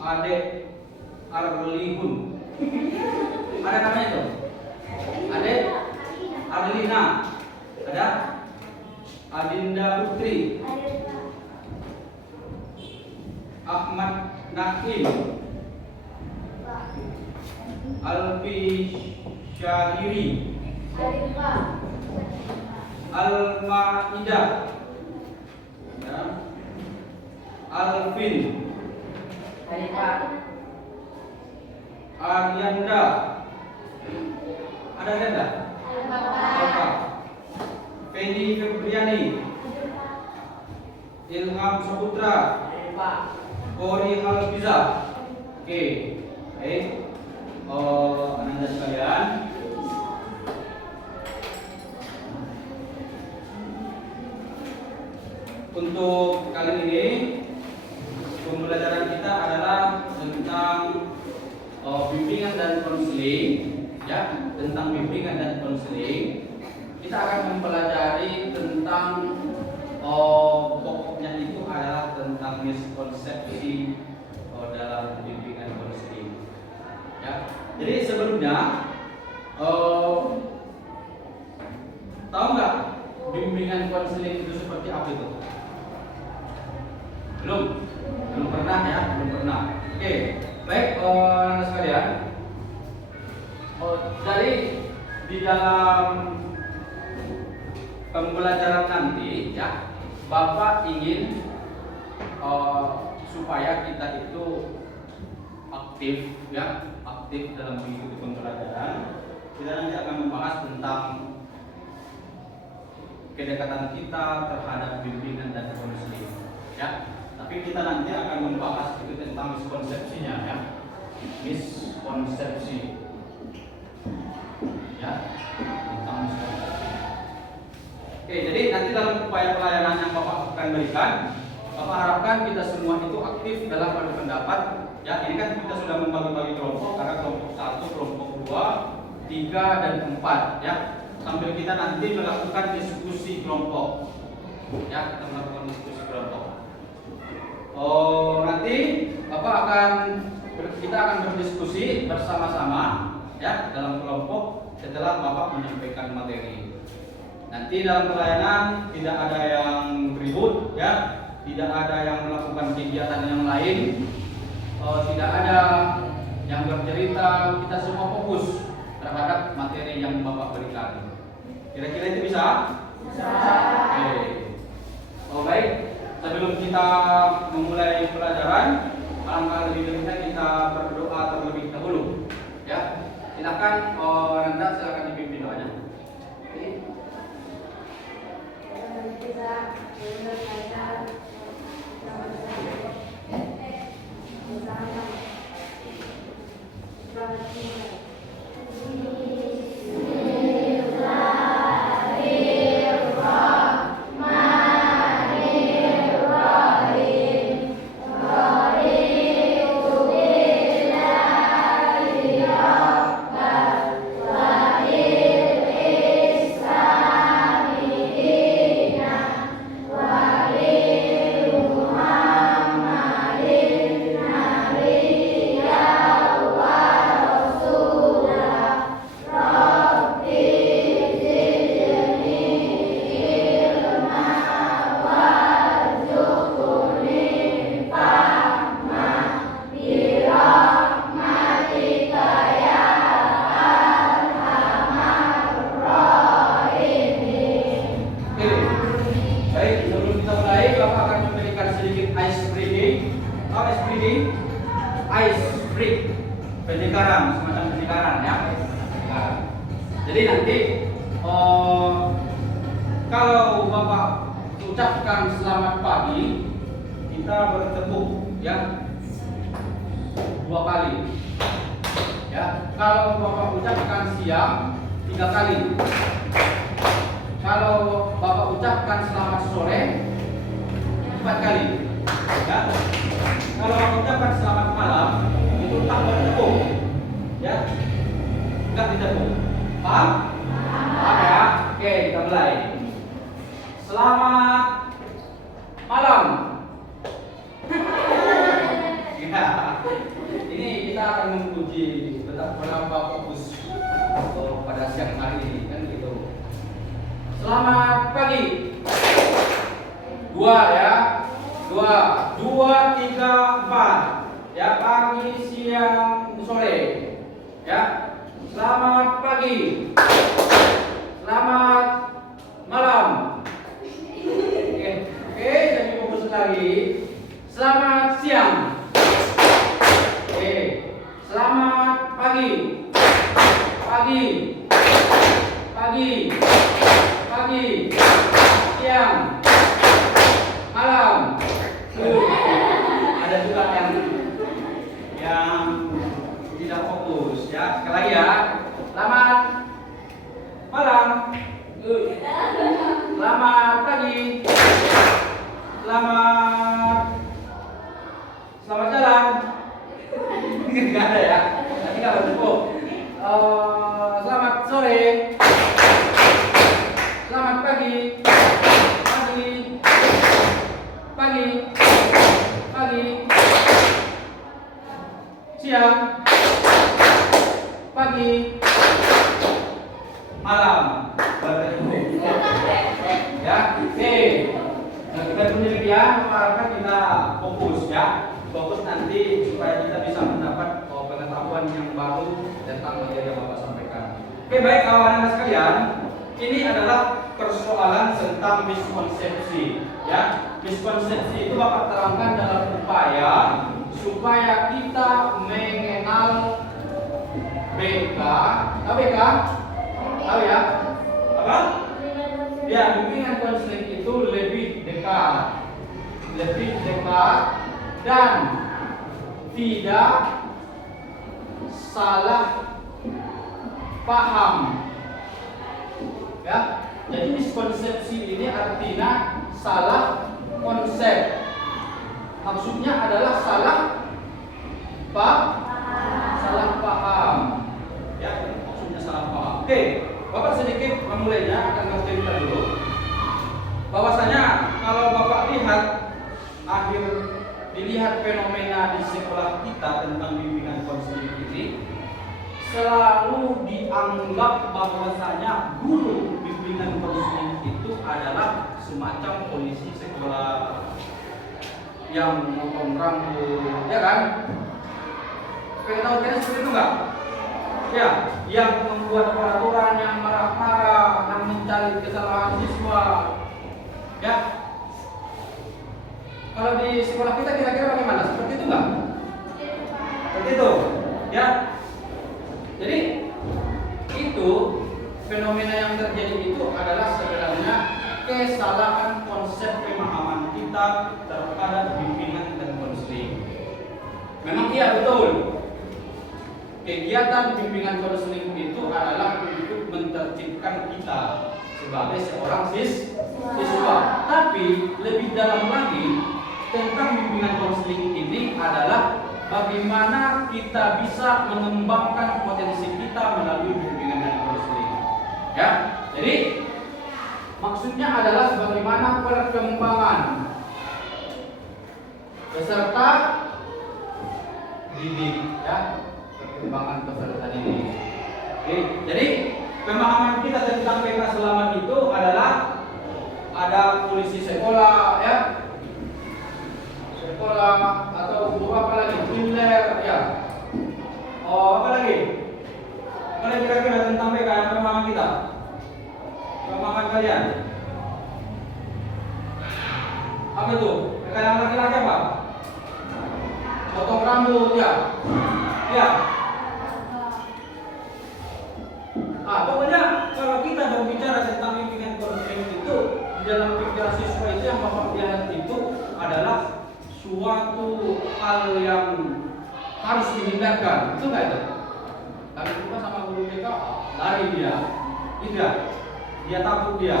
Adek Arlihun. Ada namanya tuh? Adek Arlina. Ada Adinda Putri. Ahmad Naim. Alfi Syahiri. Al-Maidah. Ya. Alvin. Aryanda. Ada Aryanda? Ada. Fendi Febriani. Ilham Saputra. Kori Halbiza. Oke. Baik. Anda sekalian, untuk kali ini pembelajaran kita adalah tentang bimbingan dan konseling, ya, tentang bimbingan dan konseling. Kita akan mempelajari tentang pokoknya itu adalah tentang miskonsepsi dalam bimbingan konseling, ya. Jadi sebelumnya tahu nggak bimbingan konseling itu seperti apa itu? Belum pernah ya, belum pernah. Oke, baik anak sekalian. Jadi di dalam pembelajaran nanti, ya, Bapak ingin supaya kita itu aktif, ya, aktif dalam mengikuti pembelajaran. Kita nanti akan membahas tentang kedekatan kita terhadap bimbingan dan konseling, ya. Tapi kita nanti akan membahas itu tentang miskonsepsinya, ya, miskonsepsi, ya, tentang miskonsepsi. Oke, jadi nanti dalam upaya pelayanan yang Bapak akan berikan, Bapak harapkan kita semua itu aktif dalam berpendapat. Ya, ini kan kita sudah membagi-bagi kelompok, karena kelompok 1, kelompok 2, 3, dan 4, ya. Sambil kita nanti melakukan diskusi kelompok, ya, kita melakukan diskusi kelompok. Nanti kita akan berdiskusi bersama-sama, ya, dalam kelompok setelah Bapak menyampaikan materi. Nanti dalam pelayanan tidak ada yang ribut, ya, tidak ada yang melakukan kegiatan yang lain. Tidak ada yang bercerita, kita semua fokus terhadap materi yang Bapak berikan. Kira-kira itu bisa? Bisa. Oke. Baik, sebelum kita memulai pelajaran, alangkah lebih baiknya kita berdoa terlebih dahulu. Ya, silakan. Nanda, silakan dipimpin doanya. Jadi nanti kalau Bapak ucapkan selamat pagi, kita bertepuk, ya, 2 kali. Ya, kalau Bapak ucapkan siang 3 kali. Kalau Bapak ucapkan selamat sore 4 kali. Ya. Kalau Bapak ucapkan selamat malam itu tak bertepuk. Ya. Enggak ditepuk. Paham? Paham ya? Oke, kita mulai. Selamat malam. Ya. Ya, ini kita akan menguji berapa fokus pada siang hari ini kan gitu. Selamat pagi. Dua ya, dua, tiga, empat. Ya, pagi, siang, sore. Ya, selamat pagi. Selamat malam. Oke, jadi fokus lagi. Selamat siang. Oke, selamat pagi. Pagi. Siang. Malam. Ada juga yang tidak fokus ya. Sekali lagi ya. Selamat malam. Selamat pagi. Selamat jalan. Enggak ada ya. Nanti kalau cukup. Selamat sore. Selamat pagi. Siang. Pagi. Malam. Ya, oke. Nah, kita demikian mengharapkan kita fokus ya. Fokus nanti supaya kita bisa mendapat pengetahuan yang baru tentang materi yang Bapak sampaikan. Oke, baik kawan-kawan sekalian, ini adalah persoalan tentang miskonsepsi ya. Miskonsepsi itu Bapak terangkan dalam upaya supaya kita mengenal BK. Tahu BK? Tahu ya? Apa? Ya, bimbingan konseling itu lebih dekat dan tidak salah paham. Ya, jadi miskonsepsi ini artinya salah konsep. Maksudnya adalah salah paham. Ya, maksudnya salah paham. Oke, Bapak sedikit memulainya akan bercerita dulu. Bahwasanya kalau Bapak dilihat fenomena di sekolah kita tentang bimbingan konseling ini, selalu dianggap bahwasanya guru bimbingan konseling itu adalah semacam polisi sekolah yang memotong rambut, ya kan? Pengen tahu kan seperti itu enggak? Ya, yang membuat peraturan yang marah-marah, yang mencari kesalahan siswa. Ya. Kalau di sekolah kita kira-kira bagaimana? Seperti itu enggak? Seperti itu. Ya. Jadi itu fenomena yang terjadi itu adalah sebenarnya kesalahan konsep pemahaman kita terhadap bimbingan dan konseling. Memang iya betul. Kegiatan bimbingan konseling itu adalah untuk menertibkan kita sebagai seorang siswa. Tapi lebih dalam lagi tentang bimbingan konseling ini adalah bagaimana kita bisa mengembangkan potensi kita melalui bimbingan dan konseling. Ya, jadi maksudnya adalah bagaimana perkembangan peserta didik, ya, perkembangan peserta didik. Oke, jadi pemahaman kita tentang PK selamat itu adalah ada polisi sekolah, ya, sekolah atau guru apa lagi, primer, ya. Oh, apa lagi? Kalian kira-kira tentang PK yang pemahaman kita? Pemahaman kalian? Apa itu? PK yang laki-laki apa? Potong rambut, ya. Ya. Pokoknya kalau kita berbicara tentang bimbingan konseling itu, di dalam pikiran siswa itu yang Bapak lihat itu adalah suatu hal yang harus dihindarkan, itu enggak itu? Tapi kita sama guru BK lari dia, tidak, dia takut dia,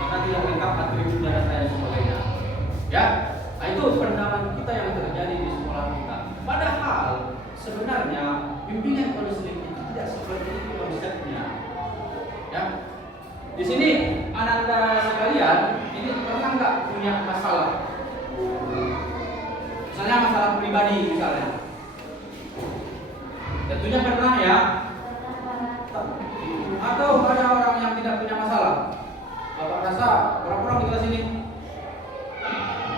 maka tidak lengkap atribut dan saya sebagainya. Ya, nah, itu pandangan kita yang terjadi di sekolah kita. Padahal sebenarnya bimbingan konseling itu tidak seperti itu konsepnya. Ya, di sini Ananda sekalian, ini pernah nggak punya masalah? Misalnya masalah pribadi misalnya. Tentunya pernah ya. Atau ada orang yang tidak punya masalah. Bapak rasa berapa orang di kelas ini?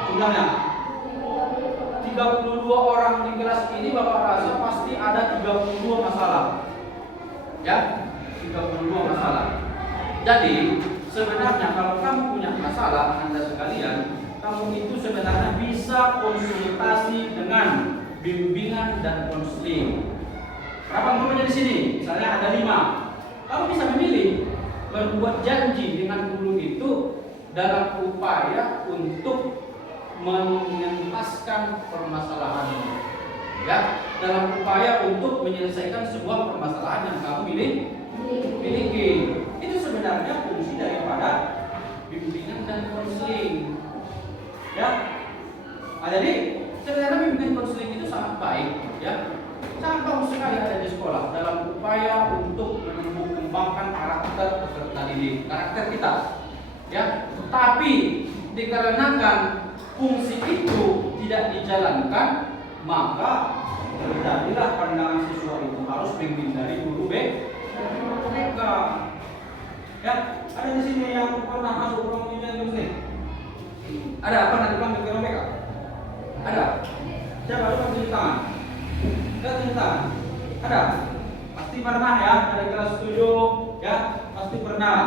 Jumlahnya 32 orang di kelas ini, Bapak rasa pasti ada 32 masalah. Ya, 32 masalah. Jadi sebenarnya kalau kamu punya masalah, Anda sekalian, kamu itu sebenarnya bisa konsultasi dengan bimbingan dan konseling. Berapa gurunya di sini? Misalnya ada 5. Kamu bisa memilih berbuat janji dengan guru itu dalam upaya untuk mengentaskan permasalahanmu, ya, dalam upaya untuk menyelesaikan sebuah permasalahan yang kamu miliki. Itu sebenarnya fungsi daripada bimbingan dan konseling, ya. Jadi sebenarnya bimbingan konseling itu sangat baik, ya, sangat bagus sekali ada di sekolah dalam upaya untuk mengembangkan karakter peserta didik, karakter kita, ya. Tapi dikarenakan fungsi itu tidak dijalankan, maka terjadilah pandangan siswa itu harus menghindari guru mereka. Ya, ada di sini yang pernah masuk ruang bimbingan konseling? Ada apa nanti bilang bimbingan mereka? Ada? Siapa lu tunjuk tangan? Lihat tunjuk tangan. Ada? Pasti pernah ya, dari kelas 7 ya, pasti pernah.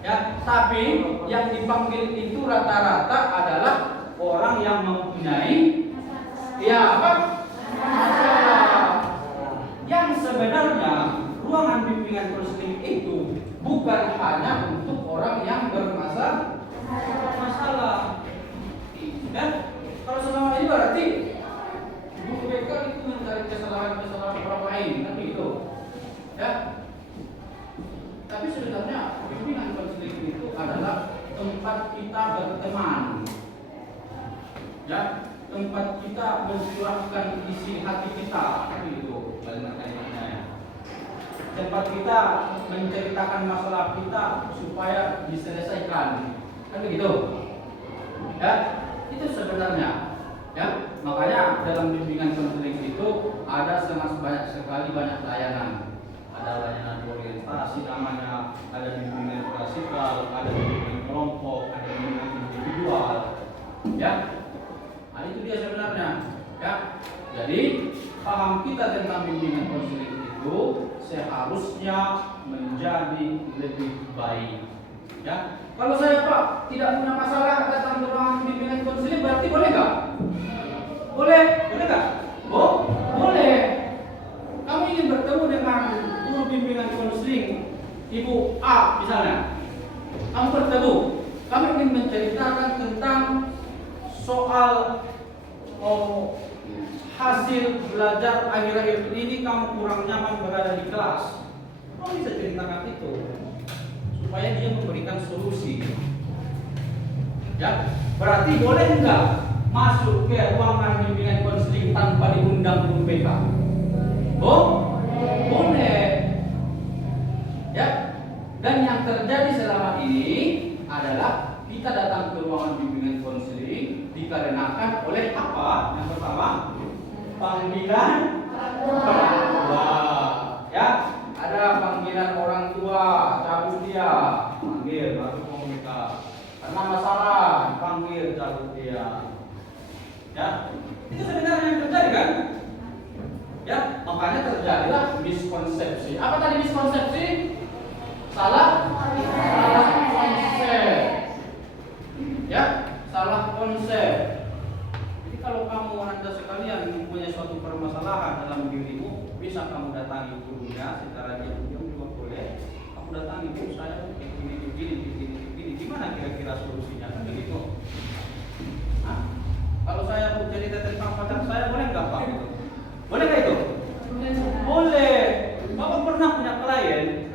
Ya, tapi yang dipanggil itu rata-rata adalah orang yang mempunyai masalah. Yang sebenarnya ruangan bimbingan konseling itu bukan hanya untuk orang yang bermasalah. Ya, kalau selama ini berarti guru BK itu mencari kesalahan-kesalahan orang lain, kan begitu? Ya. Tapi sebenarnya bimbingan konseling itu adalah tempat kita berteman. Ya, tempat kita mencurahkan isi hati kita, kan begitu kalimat-kalimatnya ya. Tempat kita menceritakan masalah kita supaya diselesaikan, kan begitu? Ya, itu sebenarnya. Ya, makanya dalam bimbingan konseling itu ada sangat banyak layanan. Ada layanan orientasi namanya, ada bimbingan klasikal, ada bimbingan kelompok, ada bimbingan individual. Ya. Nah, itu dia sebenarnya, ya. Jadi paham kita tentang bimbingan konseling itu seharusnya menjadi lebih baik. Ya, kalau saya Pak tidak punya masalah datang ke ruangan bimbingan konseling, berarti boleh nggak? Boleh nggak? Boleh. Kamu ingin bertemu dengan guru bimbingan konseling Ibu A misalnya, kamu bertemu, kamu ingin menceritakan tentang soal hasil belajar akhir-akhir ini kamu kurang nyaman berada di kelas. Kamu bisa ceritakan itu supaya dia memberikan solusi. Ya, berarti boleh enggak masuk ke ruangan bimbingan konseling tanpa diundang guru BK? Boleh. Ya. Dan yang terjadi selama ini adalah kita datang ke ruangan bimbingan konseling dikarenakan oleh apa? Yang pertama, panggilan orang tua. Ya, ada panggilan orang tua, cabut dia, panggil baru komunikasi. Karena masalah, panggil cabut dia. Ya, itu sebenarnya yang terjadi kan? Ya, makanya terjadilah miskonsepsi. Apa tadi miskonsepsi? Salah konsep. Ya, salah konsep. Jadi kalau kamu Anda sekalian mempunyai suatu permasalahan dalam dirimu, bisa kamu datangi gurunya secara diam-diam juga boleh. Kamu datangi, Bu, saya begini. Gimana kira-kira solusinya? Kan begitu. Nah, kalau saya mau cerita tentang pacar saya, boleh nggak Pak? Boleh nggak itu? Boleh. Bapak pernah punya klien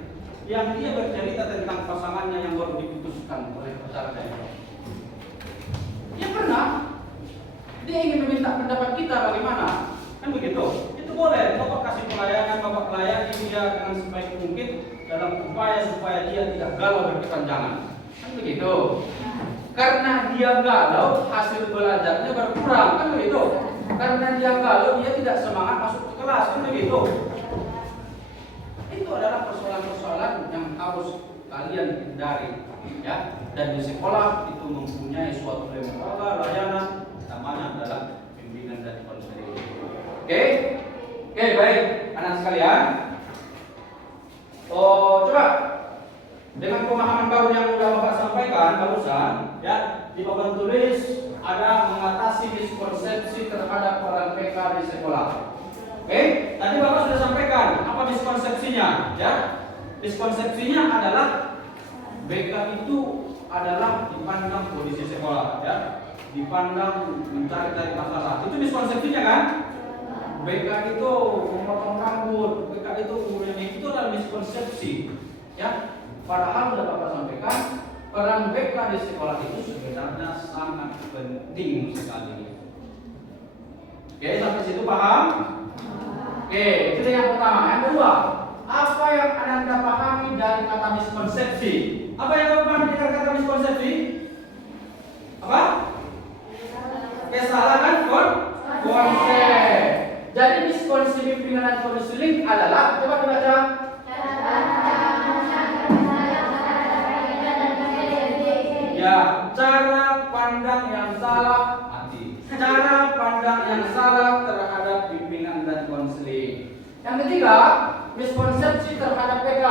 yang dia bercerita tentang pasangannya yang baru diputuskan oleh pacarnya itu. Dia pernah. Dia ingin meminta pendapat kita bagaimana? Kan begitu. Itu boleh. Bapak kasih pelayanan, Bapak layani dia dengan sebaik mungkin dalam upaya supaya dia tidak galau berkepanjangan. Kan begitu. Karena dia galau, hasil belajarnya berkurang, kan begitu. karena dia galau, dia tidak semangat masuk ke kelas, kan begitu. Itu adalah persoalan-persoalan yang harus kalian hindari, ya. Dan di sekolah itu mempunyai suatu lembaga layanan, namanya adalah bimbingan dan konseling. Oke, baik, anak sekalian. Coba dengan pemahaman baru yang sudah Bapak sampaikan barusan, ya, di papan tulis ada mengatasi miskonsepsi terhadap peran PK di sekolah. Oke, tadi Bapak sudah sampaikan apa miskonsepsinya, ya. Miskonsepsinya adalah BK itu adalah dipandang kondisi sekolah, ya, dipandang mencari-cari masalah. Itu miskonsepsinya kan? BK itu memotong rambut, BK itu kemudian itu adalah miskonsepsi, ya. Padahal sudah Bapak sampaikan peran BK di sekolah itu sebenarnya sangat penting sekali. Oke, sampai situ paham? Oke, itu yang pertama. Yang kedua, apa yang Anda pahami dari kata miskonsepsi? Apa yang Anda pahami dari kata miskonsepsi? Apa? Kesalahan konsep. Jadi miskonsepsi bimbingan dan konseling adalah, coba dibaca. Ya, cara pandang yang salah, cara pandang yang salah terhadap bimbingan dan konseling. Yang ketiga, miskonsepsi terhadap PK.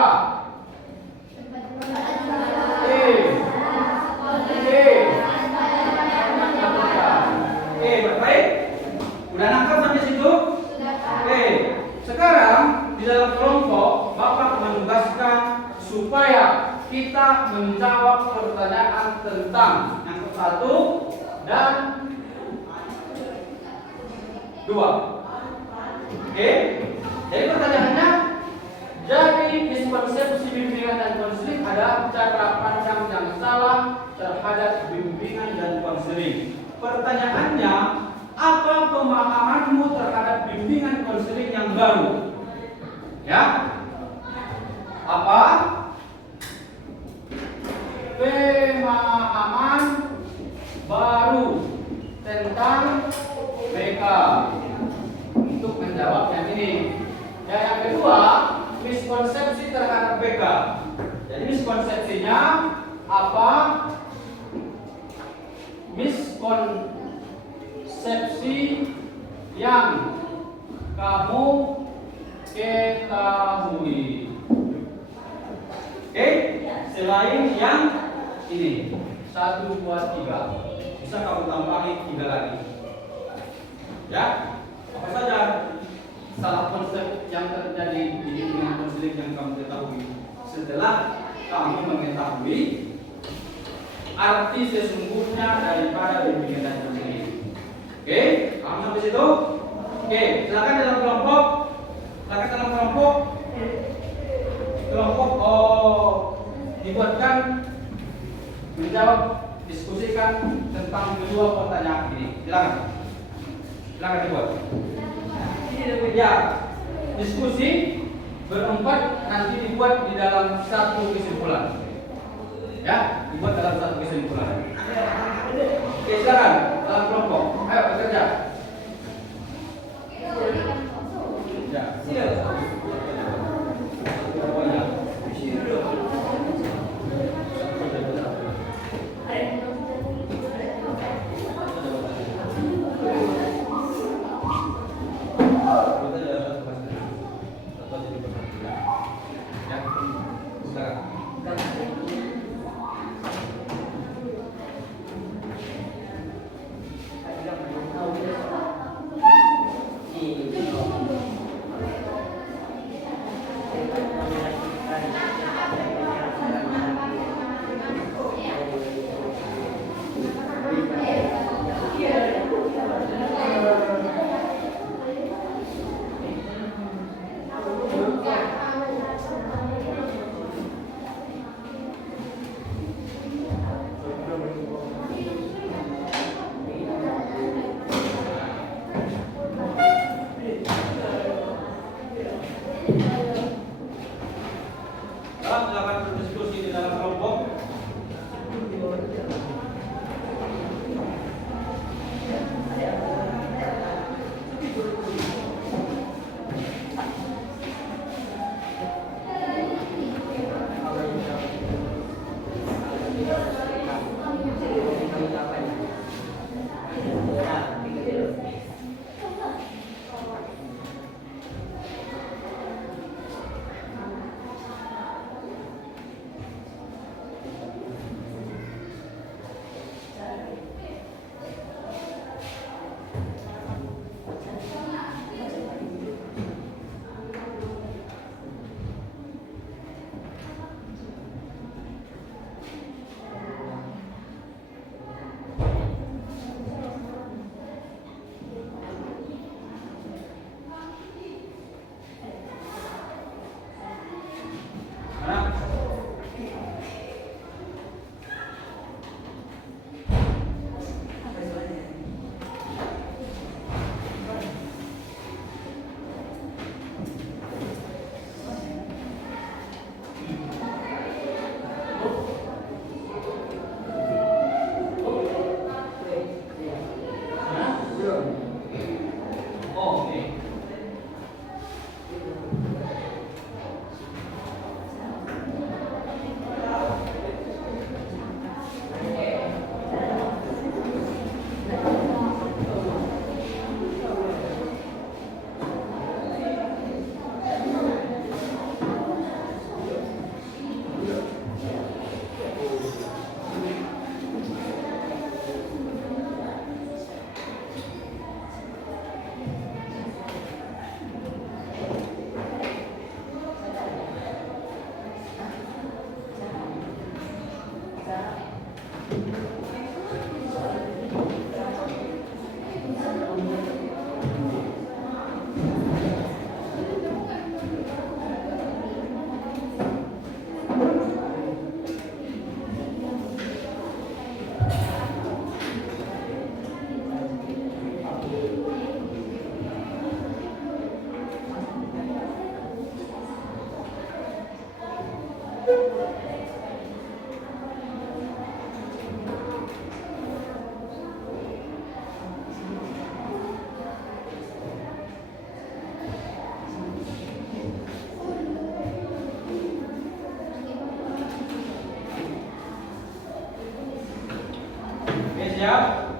Baik. Udah nangkap sampai situ? Sekarang di dalam kelompok Bapak menugaskan supaya kita menjawab pertanyaan tentang yang satu dan dua. Jadi pertanyaannya, jadi miskonsepsi bimbingan dan konseling adalah cara pandang yang salah terhadap bimbingan dan konseling. Pertanyaannya, apa pemahamanmu terhadap bimbingan konseling yang baru? Ya, apa? Pemahaman baru tentang BK. Untuk menjawab yang ini. Ya, yang kedua, miskonsepsi terhadap BK. Jadi miskonsepsinya apa? Miskonsepsi yang kamu ketahui. Selain yang ini 1, 2, 3, bisa kamu tambahi 3 lagi. Ya, apa saja salah konsep yang terjadi di bimbingan konseling yang kamu ketahui setelah kamu mengetahui arti sesungguhnya daripada bimbingan dan konseling. Oke, paham sampai situ? Oke, silakan dalam kelompok. Dibuatkan menjawab, diskusikan tentang kedua pertanyaan ini. Silakan dibuat. Ya, diskusi berempat nanti dibuat di dalam satu kesimpulan. Ya, dibuat dalam satu kesimpulan. Oke, silakan dalam kelompok. Ayo bekerja. Ya, silakan. siap?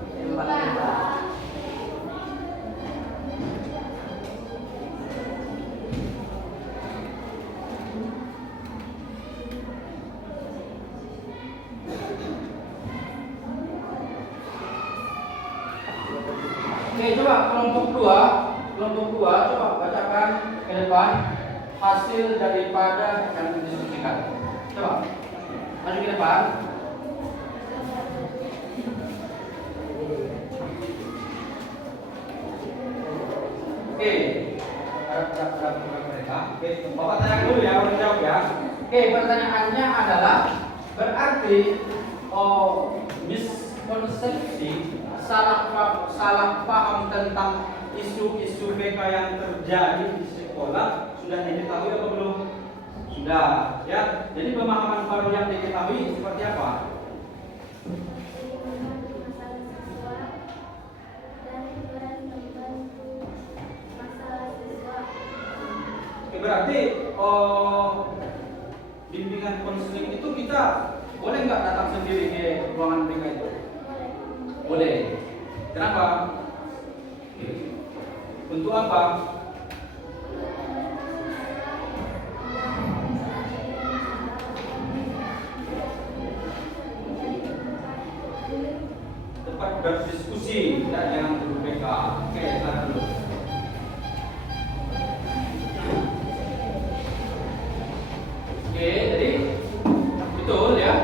Oke, coba kelompok dua coba bacakan ke depan hasil daripada yang didiskusikan. Coba maju ke depan. Oke, mereka. Oke, Bapak tanya dulu ya, udah jawab ya. Oke, pertanyaannya adalah berarti miskonsepsi salah paham tentang isu-isu BK yang terjadi di sekolah sudah diketahui atau belum? Sudah, ya. Jadi pemahaman baru yang diketahui seperti apa? Oke, berarti bimbingan konseling itu kita boleh nggak datang sendiri ke ruangan BK itu? Boleh. Kenapa? Untuk apa? Tempat berdiskusi, ya, yang BK. Oke, tahan dulu. Oke, jadi betul ya,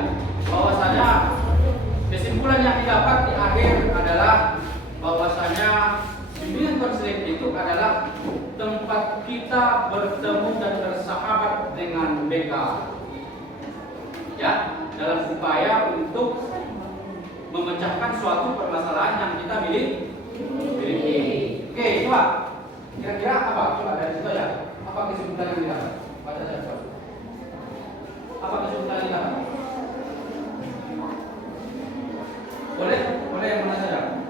bahwasanya kesimpulan yang didapat di akhir adalah bahwasanya bimbingan konseling itu adalah tempat kita bertemu dan bersahabat dengan BK, ya, dalam upaya untuk memecahkan suatu permasalahan yang kita miliki. Oke, coba kira-kira apa? Coba dari situ ya. Apa kesimpulan yang didapat? Baca saja, coba. Apa kesimpulan yang didapat? Boleh yang mana saja.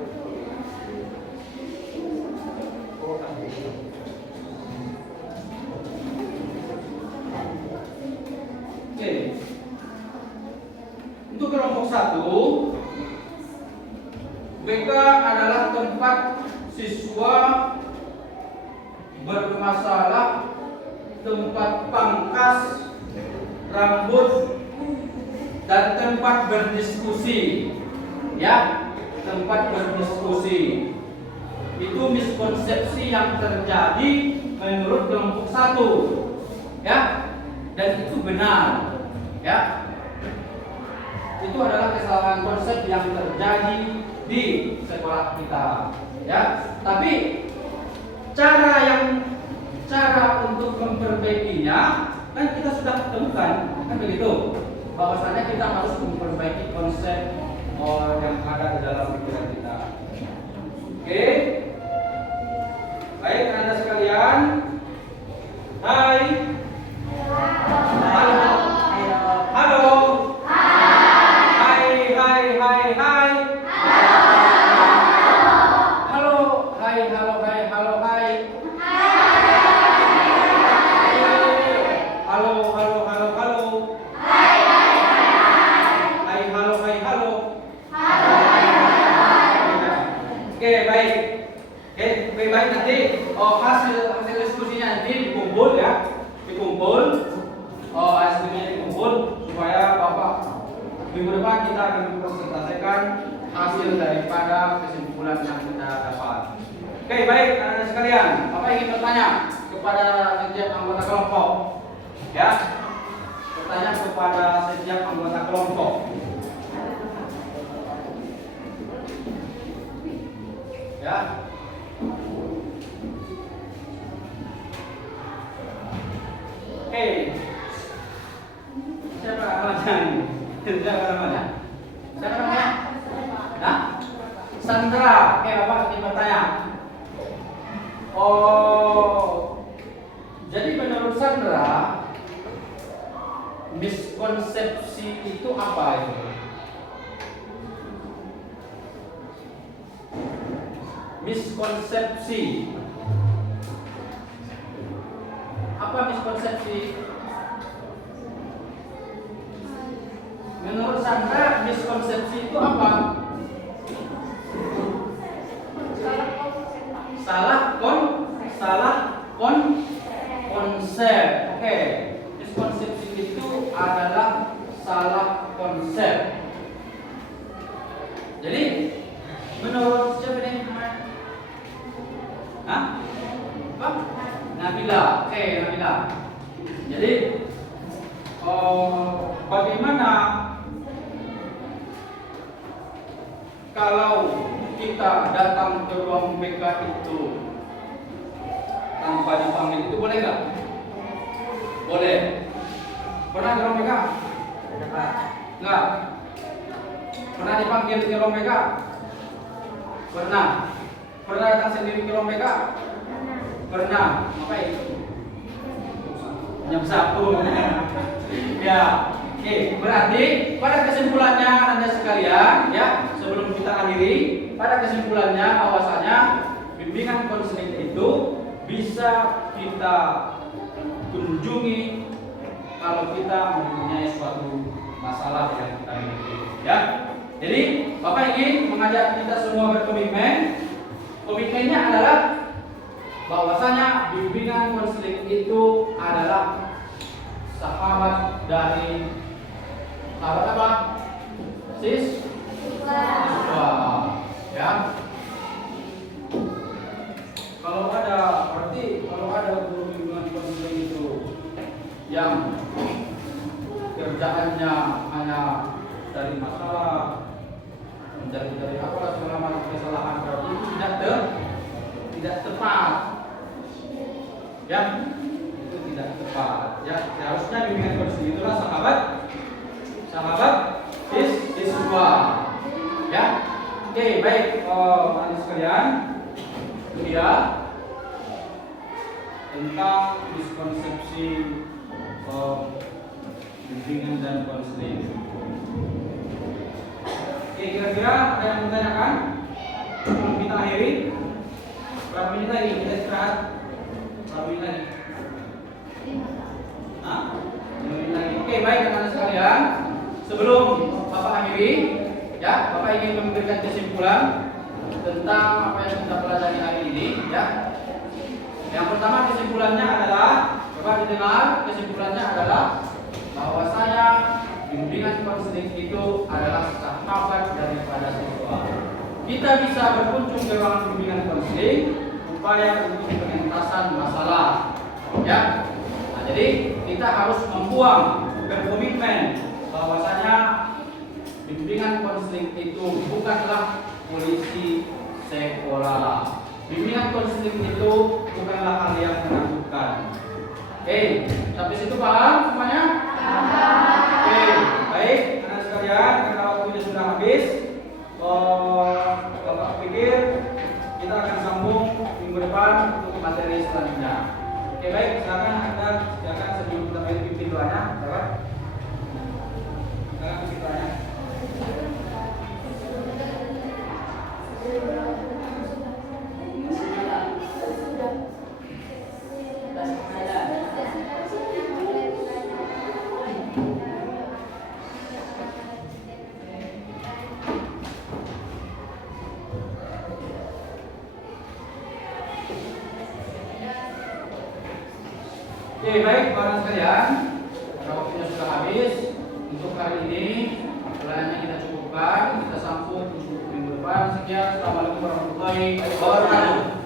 Oke. Untuk kelompok 1, BK adalah tempat siswa bermasalah, tempat pangkas rambut, dan tempat berdiskusi. Ya, tempat berdiskusi. Itu miskonsepsi yang terjadi menurut kelompok 1. Ya, dan itu benar. Ya. Itu adalah kesalahan konsep yang terjadi di sekolah kita. Ya, tapi cara untuk memperbaikinya kan kita sudah temukan, kan begitu. Bahwasanya kita harus memperbaiki konsep yang ada di dalam pikiran kita. Oke. Baik, Anda sekalian. Hai. Halo. Halo. Hai. Halo. Oke, baik, nanti hasil diskusinya nanti dikumpul ya, hasilnya dikumpul supaya Bapak minggu depan kita akan mempresentasikan hasil daripada kesimpulan yang kita dapat. Oke, baik, anak-anak sekalian, Bapak ingin bertanya kepada setiap anggota kelompok, ya, bertanya kepada setiap anggota kelompok. Ya. Oke. Siapa namanya ini? Siapa namanya? Hah? Sandra. Oke, Bapak ingin bertanya. Jadi menurut Sandra, miskonsepsi itu apa itu? Miskonsepsi. Apa miskonsepsi? Menurut Sandra, miskonsepsi itu apa? Menurut siapa nih? Hah? Apa? Nabila. Oke, Nabila. Jadi, bagaimana kalau kita datang ke ruang BK itu tanpa dipanggil, itu boleh nggak? Boleh. Pernah ke ruang BK? Nggak. Pernah dipanggil ke ruang BK? Pernah. Pernah datang sendiri ke ruang BK? Pernah. Ngapain? Nyam sapu. Ya. Oke, berarti pada kesimpulannya Anda sekalian, ya, sebelum kita akhiri, pada kesimpulannya bahwasanya bimbingan konseling itu bisa kita kunjungi kalau kita mempunyai suatu masalah yang kita miliki, ya. Jadi Bapak ingin mengajak kita semua berkomitmen. Komitmennya adalah bahwasanya bimbingan konseling itu adalah sahabat dari sahabat apa? Siswa, ya. Kalau ada guru bimbingan konseling itu yang kerjaannya hanya dari masalah, mencari apa segala macam kesalahan, berarti itu tidak tepat, ya. Itu tidak tepat, ya. Seharusnya bimbingan konseling itulah sahabat siswa, ya. Oke, baik, adik sekalian, itu dia tentang miskonsepsi bimbingan dan konseling. Oke, kira-kira ada yang menanyakan sebelum kita akhiri? Berapa menit lagi kita istirahat? Berapa menit lagi? 5 menit lagi. Oke, baik teman-teman sekalian. Sebelum Bapak akhiri, ya, Bapak ingin memberikan kesimpulan tentang apa yang kita pelajari hari ini, ya. Yang pertama kesimpulannya adalah, Bapak didengar, kesimpulannya adalah bahwasanya bimbingan konseling itu adalah sahabat daripada siswa. Kita bisa berkunjung ke ruangan bimbingan konseling upaya untuk pengentasan masalah, ya. Nah, jadi kita harus membuang berkomitmen bahwasanya bimbingan konseling itu bukanlah polisi sekolah. Bimbingan konseling itu bukanlah hal yang menakutkan. Oke, sampai situ paham semuanya? Oke, baik, anak sekalian, karena waktunya sudah habis, Bapak pikir kita akan sambung minggu depan untuk materi selanjutnya. Oke, baik, silakan sebelum kita pimpin doanya, Bapak. Silakan pimpin doanya. Oke, baik para sekalian, karena waktunya sudah habis untuk hari ini, pelayanannya kita cukupkan, kita sambung untuk minggu depan. Sekian, assalamualaikum warahmatullahi wabarakatuh.